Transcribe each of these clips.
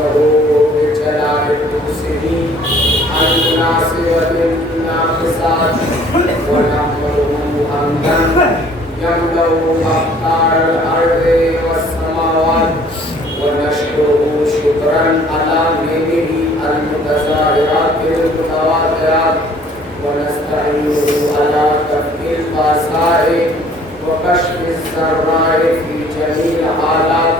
نحمده بجلال قدسه الناصرة الناقصات ونحمده حمدا يملأ أقطار الأرض والسماوات ونشكره شكرا على نعمه المتظاهرات المتواترات ونستعينه على كف البأساء وكشف السراء في جميع الحالات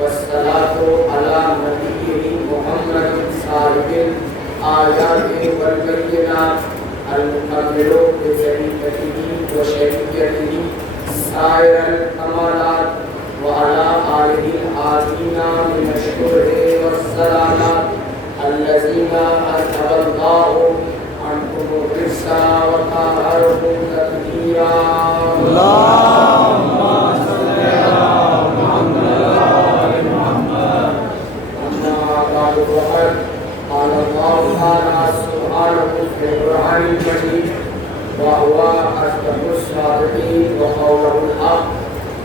والصلاة على نبيه محمد صاحب الآيات والبينات المكمل بطريقته وشريعته سائر الكمالات وعلى آله العاصين من الشرور والسلامات الذين أذهب الله عنكم الرجس وطهركم تطهيرا. اللهم صل على محمد وآل محمد. أما بعد فقد قال الله تعالى سبحانه في القرآن المجيد وهو أصدق الصادقين وقوله الحق.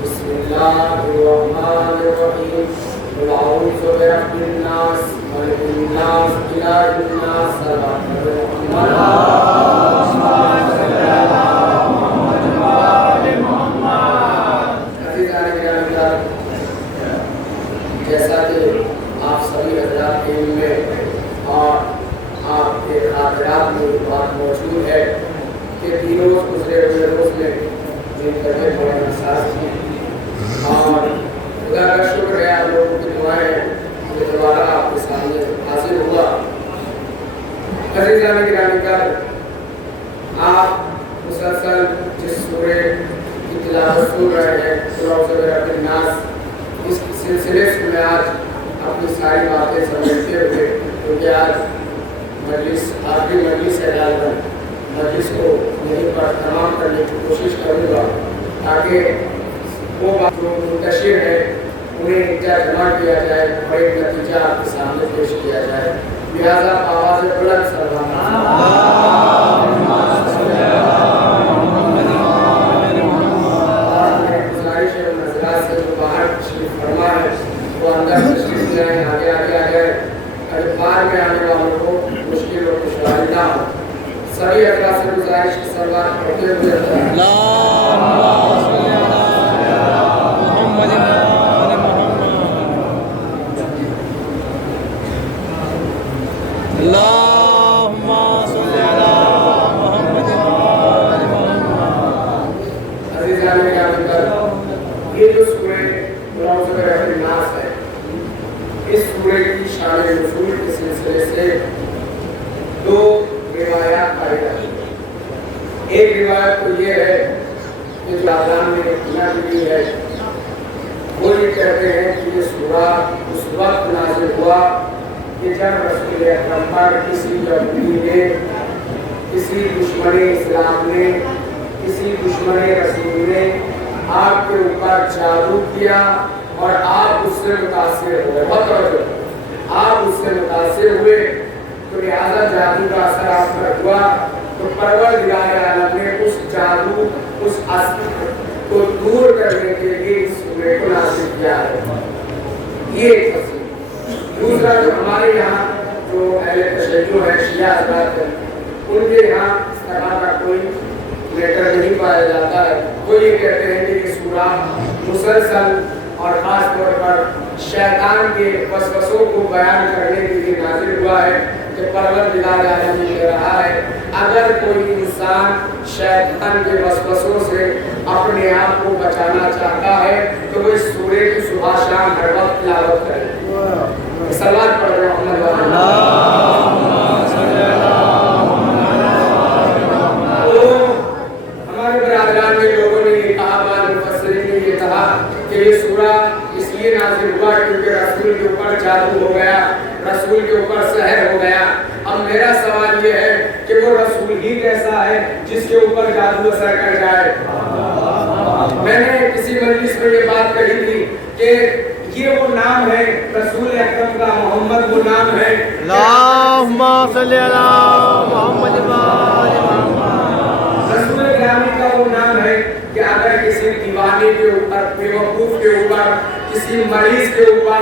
بسم الله الرحمن الرحيم. قل أعوذ برب الناس ملك الناس إله الناس محمد. اللهم صل على محمد وآل محمد. جیسا کہ آپ سبھی حضرات کے علم میں اور آپ کے خاطرات میں یہ بات موجود ہے کہ تین روز گزرے ہوئے روز میں جن طبیعت بڑے حساس تھی اور خدا کا شکر ہے آپ لوگوں کی دعائیں کہ دوبارہ آپ کے سامنے حاضر ہوا. عزیزان گرامی کر آپ مسلسل جس سورہ کی تلاوت سن رہے ہیں قل اعوذ برب الناس، اس سلسلے سے میں آج اپنی ساری باتیں سمجھتے ہوئے کیونکہ آج مجلس آخری مجلس ہے ڈال کر مجلس کو یہیں پر تمام کرنے کی کوشش کروں گا تاکہ وہ بات جو منتشر ہے انہیں ایک جگہ جمع کیا جائے اور ایک نتیجہ آپ کے سامنے پیش کیا جائے. لہٰذا آواز بلند گزارش ہے نظرات سے جو باہر تشریف فرما ہے وہ اندر تشریف جائیں، آگے آگے آ جائے تاکہ باہر میں آنے والوں کو مشکل اور دشواری نہ ہو. سبھی حضرات سے گزارش کی سلوات پڑھتے ہوئے اللهم صل على محمد وآل محمد. عزیزان گرامی کر یہ جو سورہ قل اعوذ برب الناس ہے، اس سورہ کی شان نزول کے سلسلے سے دو روایات پائی جاتی ہیں. ایک روایت تو یہ ہے کہ جو اذان میں نقل ہے وہ یہ کہتے ہیں کہ یہ سورہ اس وقت نازل ہوا کہ جب رسول اکرم پر کسی یہودی نے، کسی دشمن اسلام نے، کسی دشمن رسول نے آپ کے اوپر جادو کیا اور آپ اس سے متاثر ہوئے. بہت توجہ، آپ اس سے متاثر ہوئے تو لہٰذا جادو کا اثر آپ پر ہوا تو پروردگار عالم نے اس جادو، اس اثر کو دور کرنے کے لیے اس سورہ کو نازل کیا ہے. یہ ایک تفسیر. دوسرا جو ہمارے یہاں جو اہل تشیع ہے، شیعہ حضرات ہیں، ان کے یہاں اس طرح کا کوئی لیٹر نہیں پایا جاتا ہے. وہ یہ کہتے ہیں کہ یہ سورہ مسلسل اور خاص طور پر شیطان کے وسوسوں کو بیان کرنے کے لیے نازل ہوا ہے کہ پروردگار عالم یہ کہہ رہا ہے اگر کوئی انسان شیطان کے وسوسوں سے اپنے آپ کو بچانا چاہتا ہے تو وہ اس سورے کی صبح شام ہر وقت تلاوت کرے. صلوات پڑھ رہے ہیں محمد ہمارے برادران میں لوگوں نے یہ کہا، بعض مفسرین نے یہ کہا کہ یہ سورہ اس لیے نازل ہوا کیونکہ رسول کے اوپر جادو ہو گیا، رسول کے اوپر سحر ہو گیا. اب میرا سوال یہ ہے کہ وہ رسول ہی کیسا ہے جس کے اوپر جادو اثر کر جائے؟ میں نے کسی مجلس میں یہ بات کہی تھی کہ یہ وہ نام ہے رسول اکرم کا، محمد وہ نام ہے. اللهم صل على محمد وآل محمد. رسول گرامی کا وہ نام ہے کہ اگر کسی دیوانے کے اوپر، بیوقوف کے اوپر، کسی مریض کے اوپر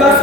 10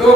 2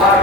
8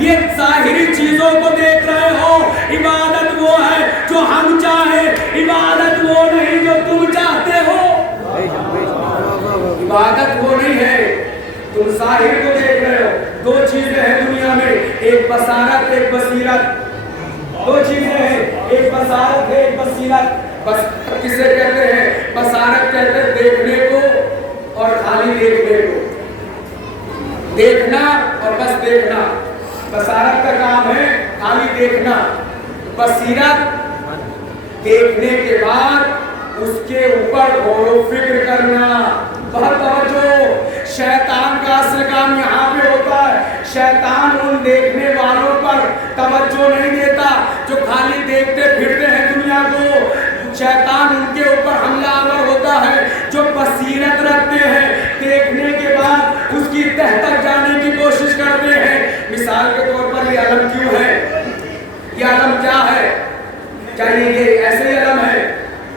یہ ظاہری چیزوں کو دیکھ رہے ہو. عبادت وہ ہے جو ہم چاہیں, عبادت وہ نہیں جو تم چاہتے ہو. عبادت وہ نہیں ہے, تم ظاہر کو دیکھ رہے ہو. دو چیزیں ہیں دنیا میں, ایک بصارت ایک بصیرت. دو چیزیں ہیں, ایک بصارت ہے ایک بصیرت. بس کسے کہتے ہیں؟ بصارت کہتے ہیں دیکھنے کو اور خالی دیکھنے کو, دیکھنا اور بس دیکھنا. بصارت کا کام ہے خالی دیکھنا. بصیرت دیکھنے کے بعد اس کے اوپر غور و فکر کرنا. بہت توجہ, شیطان کا اصل کام یہاں پہ ہوتا ہے. شیطان ان دیکھنے والوں پر توجہ نہیں دیتا جو خالی دیکھتے پھرتے ہیں دنیا کو. شیطان ان کے اوپر حملہ آور ہوتا ہے جو بصیرت رکھتے ہیں, دیکھنے کے بعد اس کی تہ تک جانے کی کوشش کرتے ہیں. مثال کے طور پر یہ علم کیوں ہے, یہ علم کیا ہے, کیا یہ ایسے ہی علم ہے؟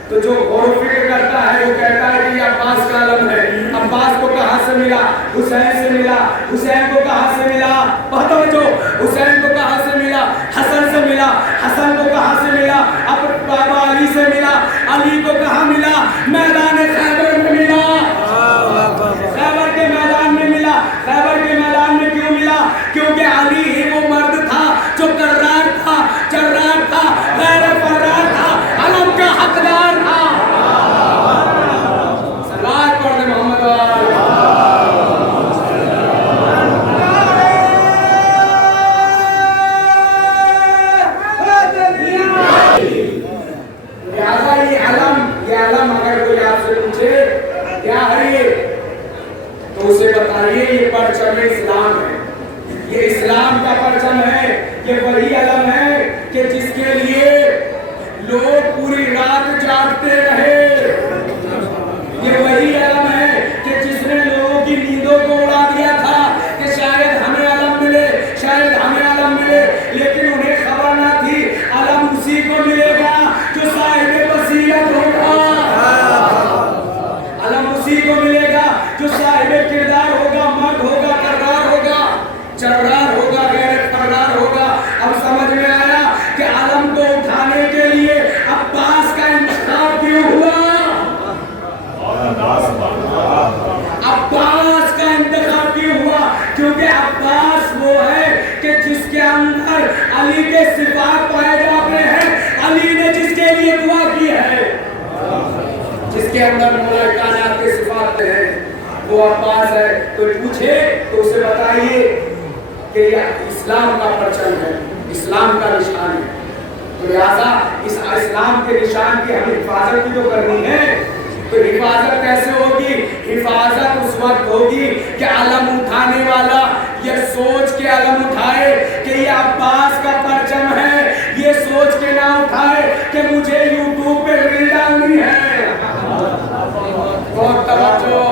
تو جو غور و فکر کرتا ہے وہ کہتا ہے کہ یہ عباس کا علم ہے. عباس کو کہاں سے ملا؟ حسین سے ملا. حسین کو کہاں سے ملا؟ بہت توجہ, حسین کو کہاں سے ملا؟ حسن سے ملا. حسن کو کہاں سے ملا؟ اپنے بابا علی سے ملا. علی کو کہاں ملا؟ میدان خیبر میں ملا. خیبر کے میدان میں ملا. خیبر کے میدان میں کیوں ملا؟ کیونکہ علی ہی وہ مرد تھا جو کرار تھا, جرار تھا, غیر فرار تھا, علم کا حقدار تھا. صلوات پڑھ دے محمد وآلہ. لہذا یہ علم اگر کوئی آپ سے پوچھے کیا ہے یہ, تو اسے بتائیے یہ پرچم اسلام ہے. یہ اسلام کا پرچم ہے. یہ وہی علم ہے کہ جس کے لیے لوگ پوری رات جاگتے رہے. یہ وہی علم ہے کہ جس نے لوگوں کی نیندوں کو اڑا دیا تھا کہ شاید ہمیں علم ملے, شاید ہمیں علم ملے, لیکن انہیں خبر نہ تھی علم اسی کو ملے گا جو صاحب بصیرت ہوگا. علم اسی کو ملے گا جو صاحب کردار ہوگا, مرد ہوگا, کرار ہوگا, جرار ہوگا, غیر فرار ہوگا. اب سمجھ میں آیا کہ علم کو اٹھانے کے لیے عباس کا انتخاب کیوں ہوا. عباس کا انتخاب کیوں ہوا؟ کیونکہ عباس وہ ہے کہ جس کے اندر علی کے صفات پائے جاتے ہیں. علی نے جس کے لیے دعا کی ہے, جس کے اندر مولا کائنات کے صفات ہیں, وہ عباس ہے. تو پوچھے تو اسے بتائیے کہ یہ اسلام کا پرچم ہے, اسلام کا نشان ہے. تو لہٰذا اس اسلام کے نشان کی ہمیں حفاظت بھی تو کرنی ہے. تو حفاظت کیسے ہوگی؟ حفاظت اس وقت ہوگی کہ علم اٹھانے والا یہ سوچ کے علم اٹھائے کہ یہ عباس کا پرچم ہے. یہ سوچ کے نہ اٹھائے کہ مجھے یوٹیوب پہ ریل ڈالنی ہے. بہت توجہ.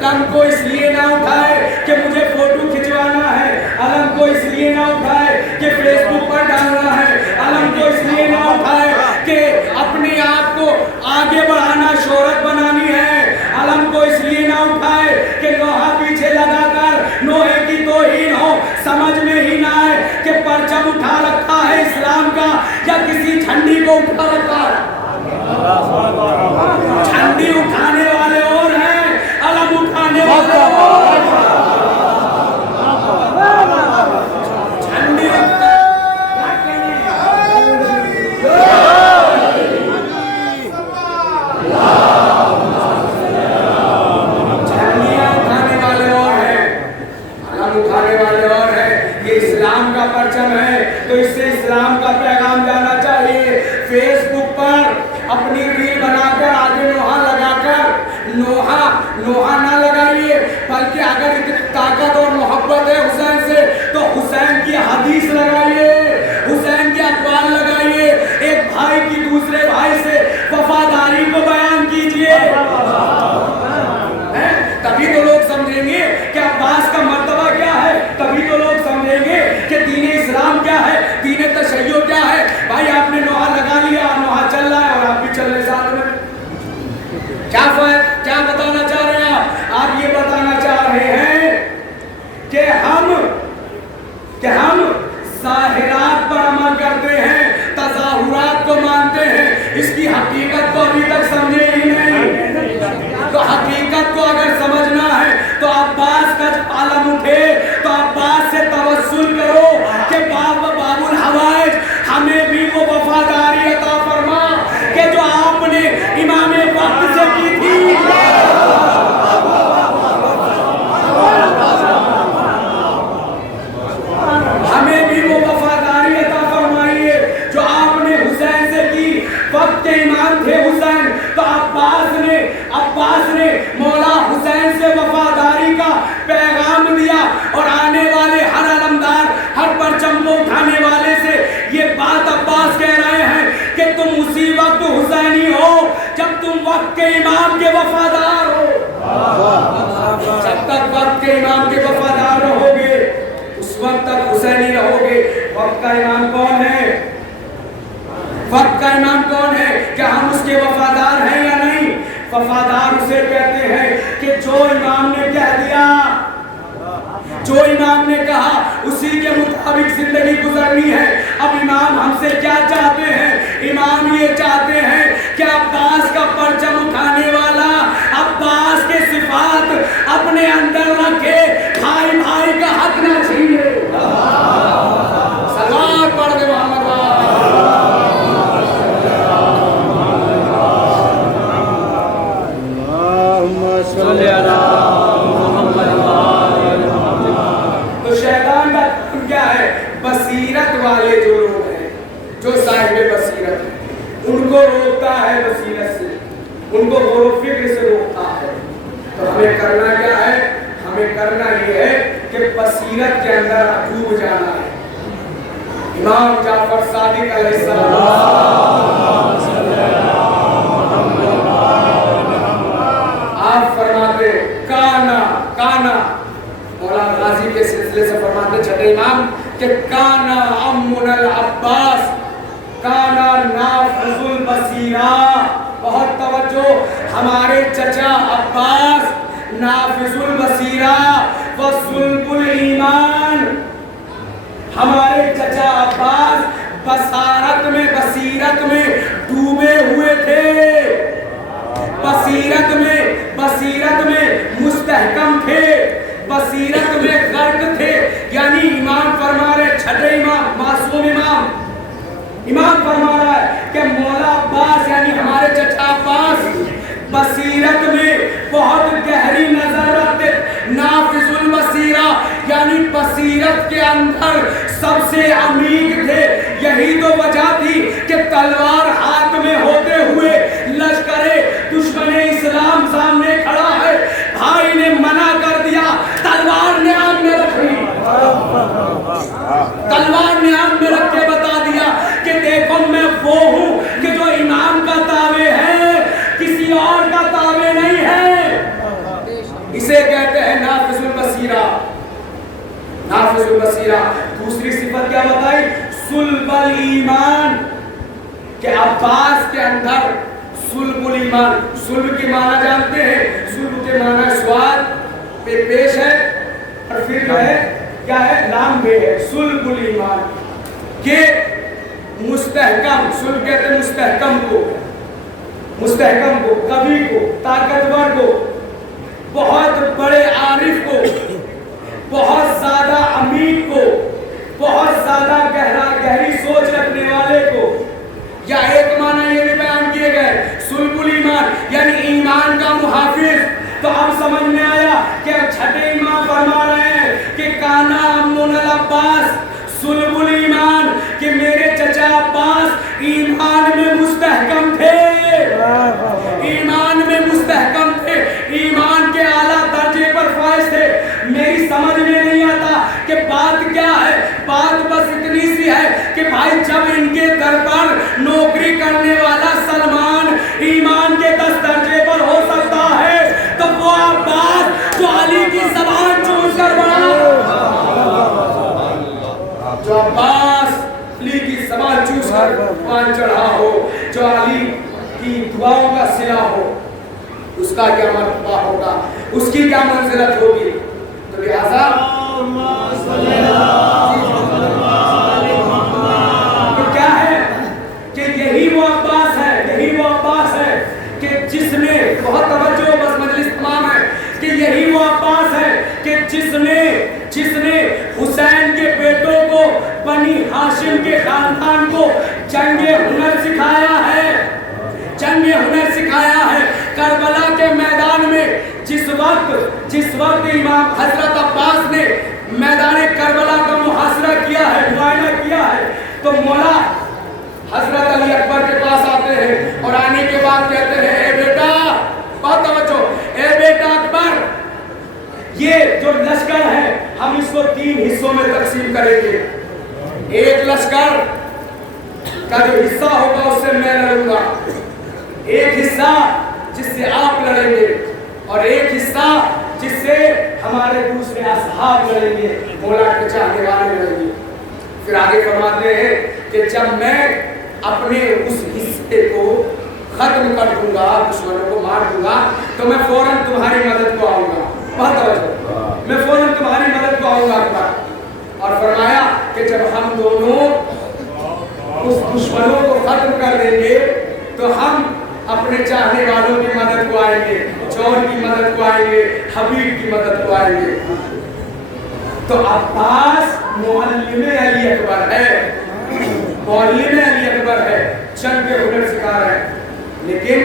علم کو اس لیے نہ اٹھائے کہ مجھے فوٹو کھنچوانا ہے. علم کو اس لیے نہ اٹھائے کہ فیس بک پر ڈالنا ہے. علم کو اس لیے نہ اٹھائے کہ اپنے آپ کو آگے بڑھانا, شہرت بنانی ہے. علم کو اس لیے نہ اٹھائے کہ لوہا پیچھے لگا کر لوہے کی توہین ہو, سمجھ میں ہی نہ آئے کہ پرچم اٹھا رکھا ہے اسلام کا یا کسی جھنڈی کو اٹھا رکھا ہے. جھنڈی اٹھانے والے اور ہیں, علم اٹھانے والے اور ہیں. جھنڈی پرچم ہے. تو اس سے اسلام کا پیغام جانا چاہیے. فیس بک پر اپنی ریل بنا کر آگے لوہا لگا کر لوہا نہ لگائیے, بلکہ اگر اتنی طاقت اور محبت ہے حسین سے تو حسین کی حدیث لگائیے, حسین کے اقوال لگائیے. ایک بھائی کی دوسرے بھائی سے وفاداری کو بیان کیجیے. تبھی تو لوگ سمجھیں گے کہ عباس کا مرتبہ کیا ہے. تبھی تو لوگ سمجھیں گے کہ دین اسلام کیا ہے, دین تشیع کیا ہے. بھائی آپ نے لوہا لگا لیا, لوہا چل رہا ہے اور آپ بھی چل رہے ساتھ میں. کیا بتانا چاہ رہے ہیں آپ؟ یہ بتانا چاہ رہے ہیں کہ ہم ظاہرات پر عمل کرتے ہیں، تظاہرات کو مانتے ہیں، اس کی حقیقت کو ابھی تک سمجھے ہی نہیں۔ تو حقیقت کو اگر سمجھنا ہے تو عباس کا جب عالم اٹھے تو عباس سے توسل کرو کہ باب الحوائج ہمیں بھی وہ وفاداری عطا فرما کہ جو آپ نے امام وقت سے کی تھی۔ ہمیں بھی وہ وفاداری عطا فرمائیے جو آپ نے حسین سے کی۔ وقت کے امام تھے حسین، تو عباس نے مولا حسین سے وفاداری کا پیغام دیا، اور آنے والے ہر علمدار، ہر پرچم کو اٹھانے والے سے یہ بات عباس کہہ رہے ہیں کہ تم اسی وقت حسینی ہو جب تم وقت کے امام کے وفادار ہو۔ جب تک وقت کے امام کے وفادار رہو گے اس وقت تک حسینی رہو گے۔ وقت کا امام کون ہے؟ وقت کا امام کون ہے؟ کیا ہم اس کے وفادار ہیں یا نہیں؟ وفادار اسے کہتے ہیں کہ جو امام نے کہہ دیا، جو امام نے کہا اسی کے مطابق زندگی گزرنی ہے۔ اب امام ہم سے کیا چاہتے ہیں؟ امام یہ چاہتے ہیں کہ عباس کا پرچم اٹھانے والا عباس کے صفات اپنے اندر رکھے، بھائی بھائی کا حق نہ چھینے۔ سلام پڑھ دے محمد تو شیطان کا کام کیا ہے؟ بصیرت والے جو لوگ ہیں، جو صاحب بصیرت ہیں، ان کو روکتا ہے بصیرت سے، ان کو غور و فکر سے روکتا ہے۔ تو ہمیں کرنا کیا ہے؟ ہمیں کرنا یہ ہے کہ بصیرت کے اندر ڈوب جانا ہے۔ امام جعفر صادق علیہ السلام آپ فرماتے کانا مولا غازی کے سلسلے سے فرماتے چھٹے امام کہ کانا امن العباس کانا نافذ البصیرہ۔ بہت توجہ، ہمارے چچا عباس نافذ البصیرہ وصلب الایمان، ہمارے چچا عباس بصارت میں بصیرت میں ڈوبے ہوئے تھے، بصیرت میں مستحکم تھے، بصیرت میں غرق تھے۔ یعنی امام فرما رہے، چھٹے امام معصوم امام فرما رہا ہے کہ مولا عباس یعنی ہمارے چچا عباس بصیرت میں بہت گہری نظر رکھتے، نافذ البصیرہ یعنی بصیرت کے اندر سب سے عمیق تھے۔ یہی تو وجہ تھی کہ تلوار ہاتھ میں ہوتے ہوئے لشکر دشمن اسلام سامنے کھڑا ہے، بھائی نے منع کر دیا، تلوار نے ہاتھ میں رکھ لی، تلوار نے ہاتھ میں رکھ کے بتا دیا کہ دیکھو میں وہ ہوں کہ جو امام کا تابع ہے، کسی اور کا تابع نہیں ہے۔ اسے کہتے ہیں نافذ البصیرہ، نافذ البصیرہ۔ دوسری صفت کیا بتائی؟ صلب الایمان، کہ عباس کے اندر صلب الایمان، صلب کی معنی جانتے ہیں؟ صلب کے معنی سواد پہ پیش ہے اور پھر جو ہے کیا ہے؟ لام بے ہے۔ صلب الایمان کہ مستحکم، صلب کہتے ہیں مستحکم کو، مستحکم کو، قوی کو، طاقتور کو، بہت بڑے عارف کو، بہت زیادہ عمیق کو، بہت زیادہ گہری سوچ رکھنے والے کو۔ یا ایک معنی یہ بھی بیان کیے گئے صلب الایمان یعنی ایمان کا محافظ۔ تو اب سمجھ میں آیا کہ چھٹے امام فرما رہے ہیں کہ کانا امن العباس صلب الایمان، کہ میرے چچا عباس ایمان میں مستحکم تھے، ایمان میں مستحکم تھے، ایمان کے اعلیٰ درجے پر فائز تھے۔ میری سمجھ میں نہیں آتا کہ بات کیا ہے، بات بس اتنی سی ہے کہ بھائی جب ان کے در پر نوکری کرنے والا سلمان ایمان کے 10 درجے پر ہو سکتا ہے تو وہ عباس جو علی کی زبان چوس کر بڑھا، جو عباس علی کی زبان چوس کر پان چڑھا ہو، جو علی کی دعاؤں کا صلہ ہو، اس کا کیا مرتبہ ہوگا، اس کی کیا منزلت ہوگی۔ تو لہذا بنی ہاشم کے خاندان کو جنگ ہنر سکھایا ہے، جنگ ہنر سکھایا ہے۔ کربلا کے میدان میں جس وقت امام حضرت عباس نے میدان کربلا کا محاصرہ کیا ہے، معائنہ کیا ہے، تو مولا حضرت علی اکبر کے پاس آتے ہیں اور آنے کے بعد کہتے ہیں اے بیٹا، بہت توجہ، اے بیٹا اکبر، یہ جو لشکر ہے ہم اس کو 3 حصوں میں تقسیم کریں گے۔ ایک لشکر کا جو حصہ ہوگا اس سے میں لڑوں گا، ایک حصہ جس سے آپ لڑیں گے، اور ایک حصہ جس سے ہمارے دوسرے اصحاب لڑیں گے، مولا کے چاہنے والے لڑیں گے۔ پھر آگے فرماتے ہیں کہ جب میں اپنے اس حصے کو ختم کر دوں گا، دشمنوں کو مار دوں گا، تو میں فوراً تمہاری مدد کو آؤں گا، بہت توجہ، میں فوراً تمہاری مدد کو آؤں گا اکبر۔ اور فرمایا کہ جب ہم دونوں اس دشمنوں کو ختم کر دیں گے تو ہم اپنے چاہنے والوں کی مدد کو آئیں گے، چور کی مدد کو آئیں گے، حبیب کی مدد کو آئیں گے۔ تو عباس معلم علی اکبر ہے، معلم علی اکبر ہے، جنگ کے ہنر سکھا رہے ہیں۔ لیکن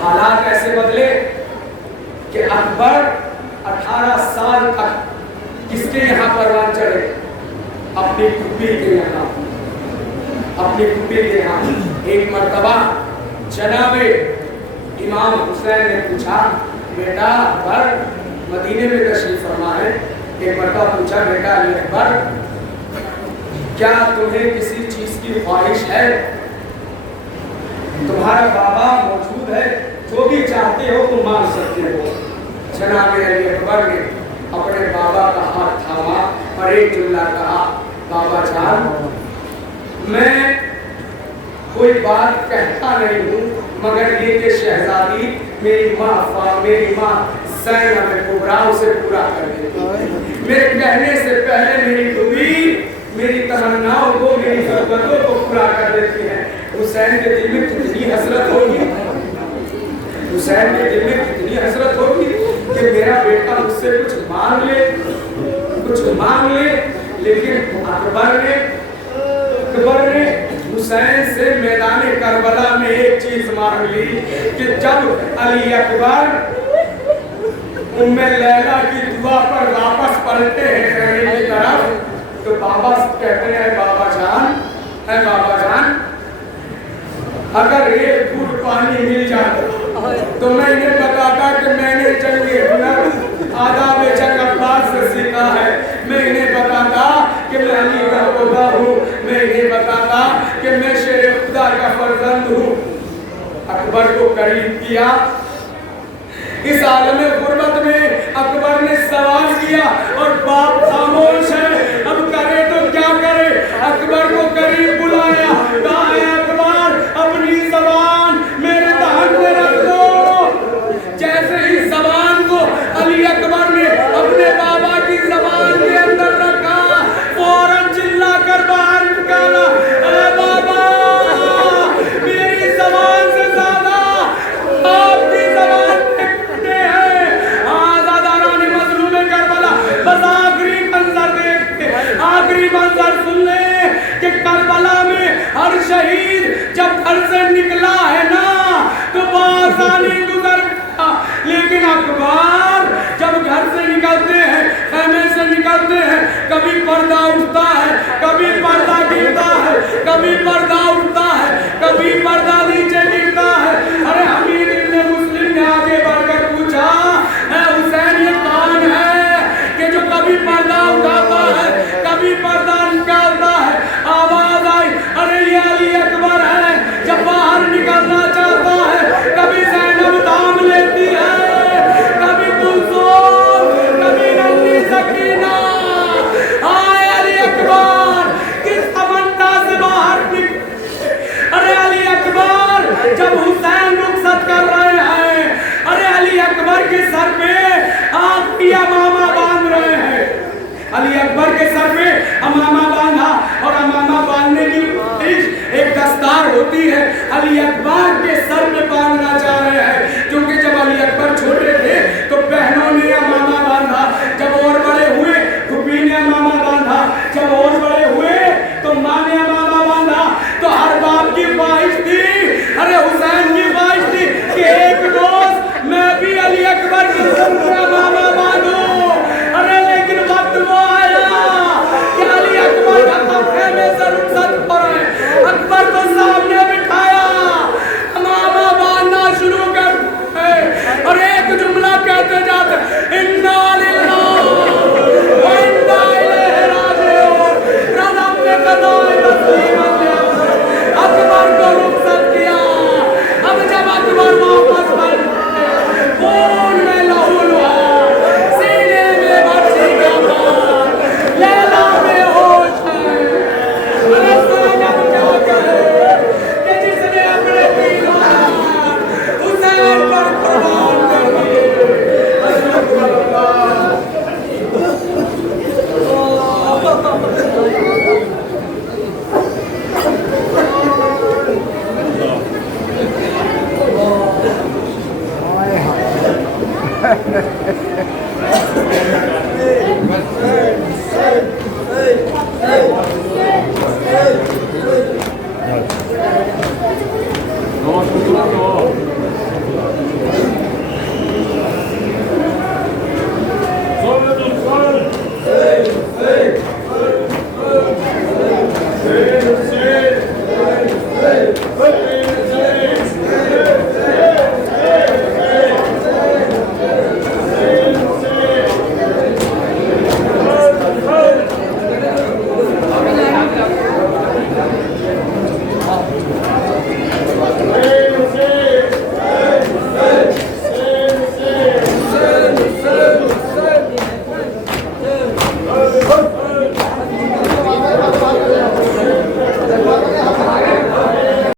حالات ایسے بدلے کہ اکبر 18 سال تک کس کے یہاں پروان چڑھے؟ اپنی پھوپھی کے یہاں، اپنی پھوپھی کے یہاں۔ ایک مرتبہ جناب امام حسین نے پوچھا، بیٹا اکبر مدینے میں تشریف فرما ہے، ایک مرتبہ پوچھا، بیٹا علی اکبر کیا تمہیں کسی چیز کی خواہش ہے؟ تمہارا بابا موجود ہے، جو بھی چاہتے ہو تم مانگ سکتے ہو۔ جناب علی اکبر نے اپنے بابا کا ہاتھ تھاما اور ایک جملہ کہا، بابا جان میں کوئی بات کہتا نہیں ہوں مگر یہ کہ شہزادی میری ماں زینب کبریٰ اسے پورا کر دیتی، میرے کہنے سے پہلے میری دعوی میری تمناؤں کو، میری ضرورتوں کو پورا کر دیتی ہے۔ حسین کے دل میں کتنی حسرت ہوگی، حسین کے دل میں کتنی حسرت ہوگی کہ میرا بیٹا مجھ سے کچھ مانگ لے، لیکن اکبر نے حسین سے میدان کربلا میں ایک چیز مانگ لی کہ جب علی اکبر ام لیلہ کی دعا پر واپس پلٹے ہیں خیمے کی طرف، تو بابا کہتے ہیں بابا جان اگر ایک گھوٹ پانی مل جاتا تو میں انہیں بتاتا کہ میں نے جنگ ہنر آداب جنگ عباس سے سیکھا ہے، میں انہیں بتاتا کہ میں علی کا پوتا ہوں، میں انہیں بتاتا کہ میں شیر خدا کا فرزند ہوں۔ اکبر کو قریب کیا، اس عالم غربت میں اکبر نے سوال کیا اور باپ خاموش ہے، اب کرے تو کیا کرے؟ اکبر کو قریب بلایا، کہا ہے اکبر اپنی زبان میرے دہن میں رکھ دو۔ جیسے ہی زبان کو علی اکبر نے اپنے بابا کی زبان کے اندر رکھا، فوراً چلا کر باہر نکالا، اے بابا میری زبان سے زیادہ آپ کی زبان دیکھتے ہیں۔ آزاداران مظلوم کربلا بس آخری منظر دیکھتے، آخری منظر سن لیں کہ کربلا میں ہر شہید جب گھر سے نکلا ہے نا تو بآسانی گزر گیا، لیکن اکبر جب گھر سے نکلتے ہیں، خیمے سے نکلتے ہیں، کبھی پردہ اٹھتا ہے، کبھی پردہ گرتا ہے، کبھی پردہ اٹھتا ہے، کبھی پردہ نیچے گرتا ہے۔ ارے حمید ابن مسلم نے آگے بڑھ کر پوچھا، اے حسین یہ کون ہے کہ جو کبھی پردہ اٹھاتا ہے، کبھی پردہ نکالتا ہے؟ آواز آئی، ارے یہ علی اکبر ہے، جب باہر نکلنا چاہتا ہے کبھی زینب تھام لیتی ہے، کبھی کلثوم، کبھی ننھی سکینہ۔ آئے علی اکبر کس تمنا سے باہر نکلے؟ ارے علی اکبر جب حسین رخصت کر رہے ہیں، ارے علی اکبر کے سر پہ آگ کی امامہ باندھ رہے ہیں، علی اکبر کے سر پہ امامہ باندھا، اور امامہ باندھنے کی ایک دستار ہوتی ہے، علی اکبر کے سر پہ باندھنا چاہتے